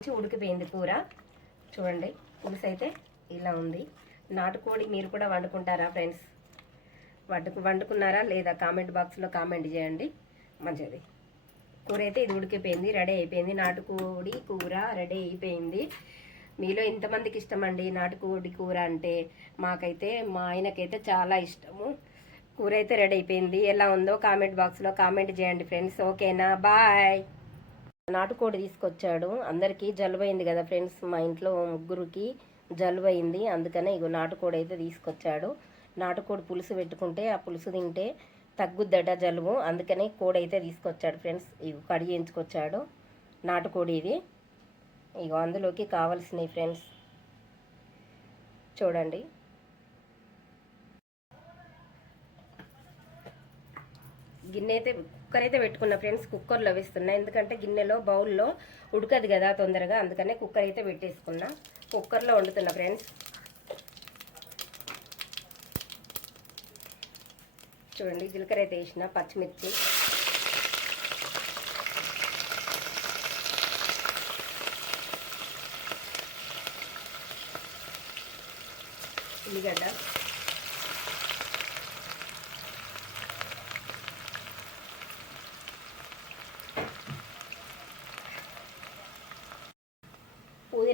మంచి ఉడికిపోయింది కూర. చూడండి పులుసు అయితే ఇలా ఉంది. నాటుకోడి మీరు కూడా వండుకుంటారా ఫ్రెండ్స్? వండుకు వండుకున్నారా లేదా కామెంట్ బాక్స్లో కామెంట్ చేయండి. మంచిది. కూర అయితే ఇది ఉడికిపోయింది రెడీ అయిపోయింది. నాటుకోడి కూర రెడీ అయిపోయింది. మీలో ఎంతమందికి ఇష్టం అండి నాటుకోడి కూర అంటే? మాకైతే మా ఆయనకైతే చాలా ఇష్టము. కూర అయితే రెడీ అయిపోయింది. ఎలా ఉందో కామెంట్ బాక్స్లో కామెంట్ చేయండి ఫ్రెండ్స్. ఓకేనా? బాయ్! నాటుకోడి తీసుకొచ్చాడు. అందరికీ జలుబు అయింది కదా ఫ్రెండ్స్ మా ఇంట్లో ముగ్గురికి జలుబు అయింది అందుకనే ఇగో నాటుకోడి అయితే తీసుకొచ్చాడు. నాటుకోడి పులుసు పెట్టుకుంటే ఆ పులుసు తింటే తగ్గుద్దట జలుబు. అందుకనే కోడి అయితే తీసుకొచ్చాడు ఫ్రెండ్స్. ఇవి కడిగించుకొచ్చాడు నాటుకోడి ఇది. ఇగో అందులోకి కావాల్సినవి ఫ్రెండ్స్. చూడండి. గిన్నె అయితే కుక్కర్ అయితే పెట్టుకున్నా ఫ్రెండ్స్ కుక్కర్లో వేస్తున్నా. ఎందుకంటే గిన్నెలో బౌల్లో ఉడకదు కదా తొందరగా. అందుకనే కుక్కర్ అయితే పెట్టేసుకున్నా. కుక్కర్లో వండుతున్నా ఫ్రెండ్స్ చూడండి జీలకర్ర అయితే వేసిన పచ్చిమిర్చి. ఉల్లిగడ్డ.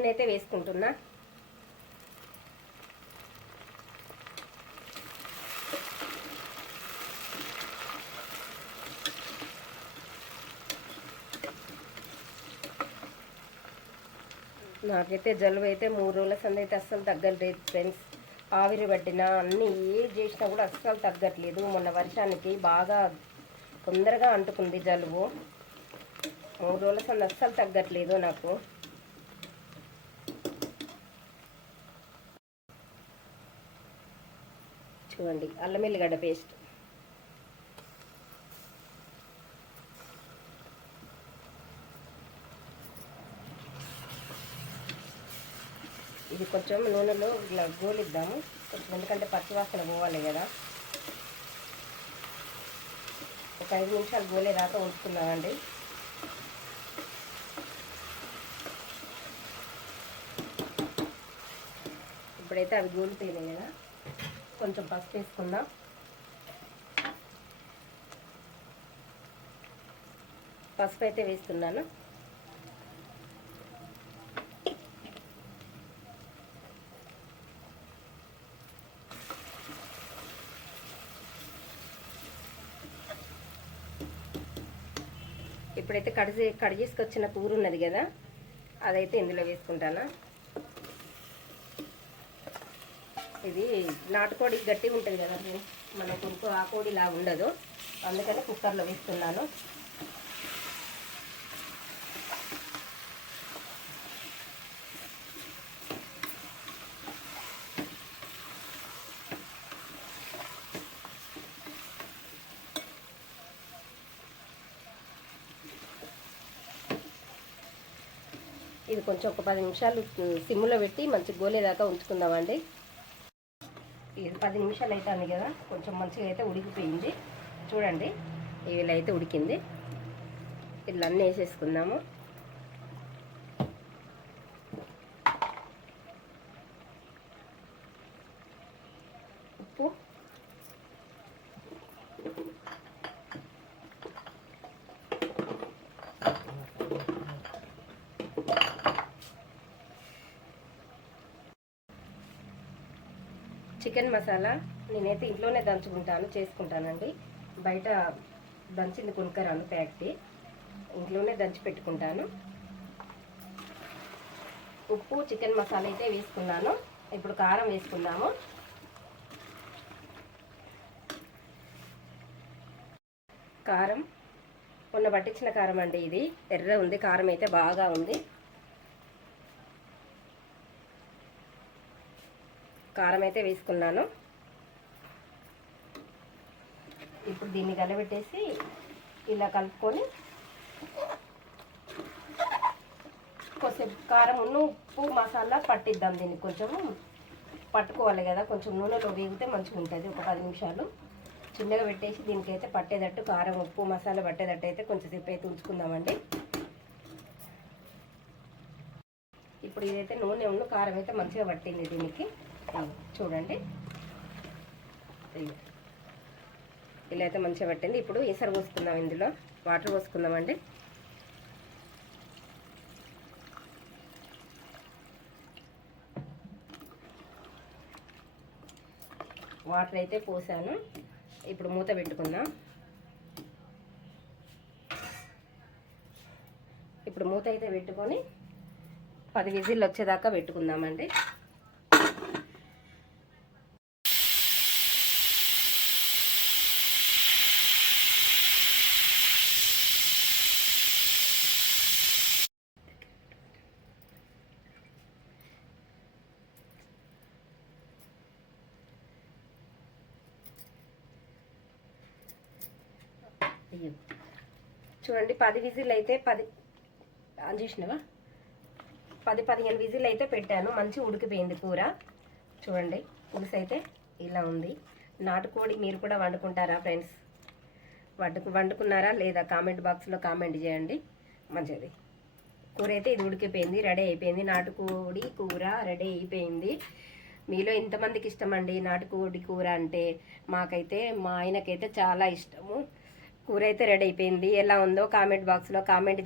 పుదీనా అయితే వేసుకుంటున్నా. నాకైతే జలుబు అయితే మూడు రోజుల సంది అయితే అస్సలు తగ్గలేదు ఫ్రెండ్స్. ఆవిరి పట్టినా అన్నీ ఏ చేసినా కూడా అస్సలు తగ్గట్లేదు. మొన్న వర్షానికి బాగా తొందరగా అంటుకుంది జలుబు. మూడు రోజుల సంది అస్సలు తగ్గట్లేదు నాకు. చూడండి అల్లం ఎల్లిగడ్డ పేస్ట్ ఇది కొంచెం నూనెలో ఇట్లా గోలిద్దాము. కొంచెం ఎందుకంటే పచ్చివాసన పోవాలి కదా. ఒక ఐదు నిమిషాలు గోలేదాకా ఉంచుకున్నామండి ఇప్పుడైతే అవి గోలిపోయినాయి కదా. కొంచెం పసుపు వేసుకుందాం. పసుపు అయితే వేస్తున్నాను. ఇప్పుడైతే కడిగి కడిగేసుకొచ్చిన కూర ఉన్నది కదా అదైతే ఇందులో వేసుకుంటాను? ఇది నాటుకోడి గట్టి ఉంటుంది కదా మన కొనుక్కో ఆ కోడి ఇలా ఉండదు. అందుకని కుక్కర్లో వేస్తున్నాను. ఇది కొంచెం ఒక పది నిమిషాలు సిమ్లో పెట్టి మంచి గోలేదాకా ఉంచుకుందామండి. ఇది పది నిమిషాలు అవుతుంది కదా కొంచెం మంచిగా అయితే ఉడికిపోయింది. చూడండి ఇలా అయితే ఉడికింది. ఇట్లా అన్నీ వేసేసుకుందాము. ఉప్పు. చికెన్ మసాలా నేనైతే ఇంట్లోనే దంచుకుంటాను చేసుకుంటానండి. బయట దంచింది కొనుక్కరాను ప్యాక్ది ఇంట్లోనే దంచి పెట్టుకుంటాను. ఉప్పు చికెన్ మసాలా అయితే వేసుకున్నాను. ఇప్పుడు కారం వేసుకుందాము. కారం మొన్న పట్టించిన కారం అండి ఇది. ఎర్ర ఉంది కారం అయితే బాగా ఉంది. కారం అయితే వేసుకున్నాను. ఇప్పుడు దీన్ని కలబెట్టేసి ఇలా కలుపుకొని కొద్దిసేపు కారం ఉప్పు మసాలా పట్టిద్దాం దీన్ని కొంచెం. పట్టుకోవాలి కదా కొంచెం నూనెలో వేగితే మంచిగా ఉంటుంది ఒక పది నిమిషాలు. చిన్నగా పెట్టేసి దీనికైతే పట్టేటట్టు కారం ఉప్పు మసాలా పట్టేటట్టు అయితే కొంచెంసేపు అయితే ఉంచుకుందామండి. ఇప్పుడు ఇదైతే నూనె ఉన్న కారం అయితే మంచిగా పట్టింది దీనికి. చూడండి. ఇలా అయితే మంచిగా పట్టింది. ఇప్పుడు ఈసరు పోసుకుందాం ఇందులో. వాటర్ పోసుకుందామండి. వాటర్ అయితే పోసాను. ఇప్పుడు మూత పెట్టుకుందాం. ఇప్పుడు మూత అయితే పెట్టుకొని పది విజిల్ వచ్చేదాకా పెట్టుకుందామండి. చూడండి పది విజిల్ అయితే పది ఆన్ చేసినవా? పది పదిహేను విజిల్ అయితే పెట్టాను. మంచి ఉడికిపోయింది కూర. చూడండి పులుసు అయితే ఇలా ఉంది. నాటుకోడి మీరు కూడా వండుకుంటారా ఫ్రెండ్స్? వండుకు వండుకున్నారా లేదా కామెంట్ బాక్స్లో కామెంట్ చేయండి. మంచిది. కూర అయితే ఇది ఉడికిపోయింది రెడీ అయిపోయింది. నాటుకోడి కూర రెడీ అయిపోయింది. మీలో ఎంతమందికి ఇష్టం అండి నాటుకోడి కూర అంటే? మాకైతే మా ఆయనకైతే చాలా ఇష్టము. కూర అయితే రెడీ అయిపోయింది. ఎలా ఉందో కామెంట్ బాక్స్లో కామెంట్